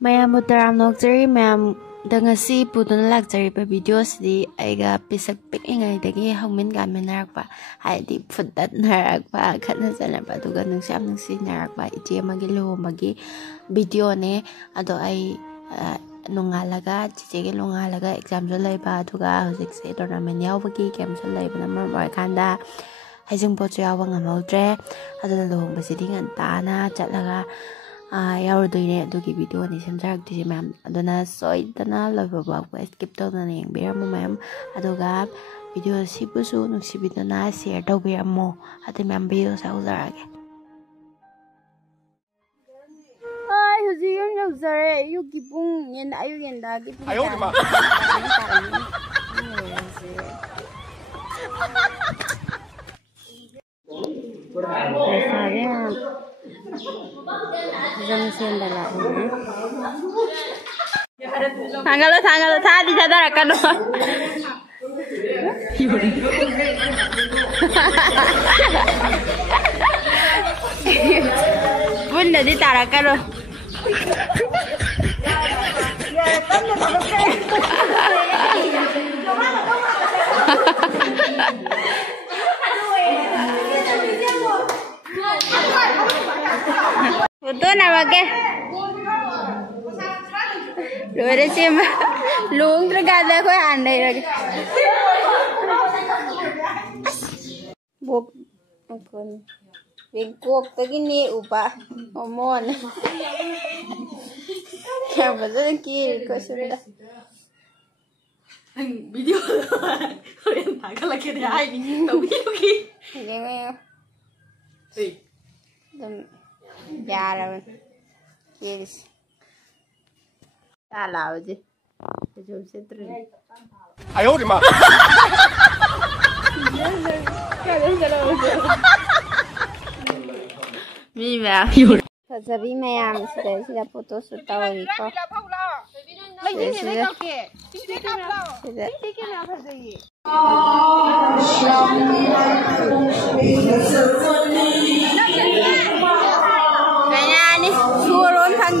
Mayam utaram nokjari mayam dangasi puduna lakjariba video sidi aiga pisak pikingai dagi hangmin gamin narakpa haidi fudat narakpa khatna janaba duga nungsyam nungsi narakpa iti amagi luhumagi video ne ado ai nungalaga chichege nungalaga exam so laiba duga hojik se tournament yawbagi game so laiba namar moi kanda haijing pochu yawa ngamawdre ado luhumbasidi ngantana chatlaga yaurdoine adugi video ni samjarakdisi ma'am aduna soidana loibaba skip tawdana yengbiramo ma'am aduga video sibusu nuksibiduna share tawbiramo ati ma'am video sa uzarage ai huji yung nagzare yung gipong yan ayo yenda gipong ayo ma tanggal tadi cadarakan bunda ditarakan foto nama ke luar sih luang tergada kau andai lagi buk akun bengkok begini ubah omon yang betul kiri kau sudah video kalian tanggal lagi ada ini tahu lagi gimana Jarang, yes. Salah aja. Jom setru. Ayo di mana? Mima. Sabi mayam sudah foto sudah iko. Kayaknya nih turun kan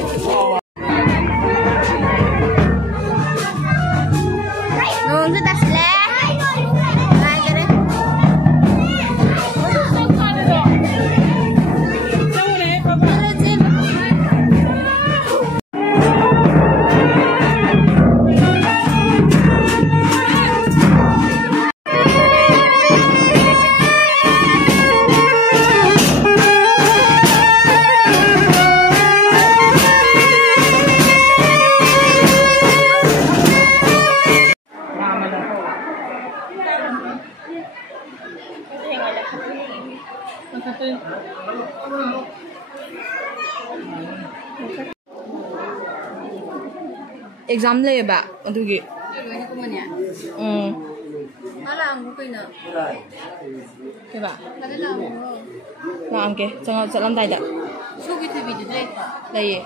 Nung sa tasle. exam le ba adugi ke ba la am ke chang chalam dai da lai ye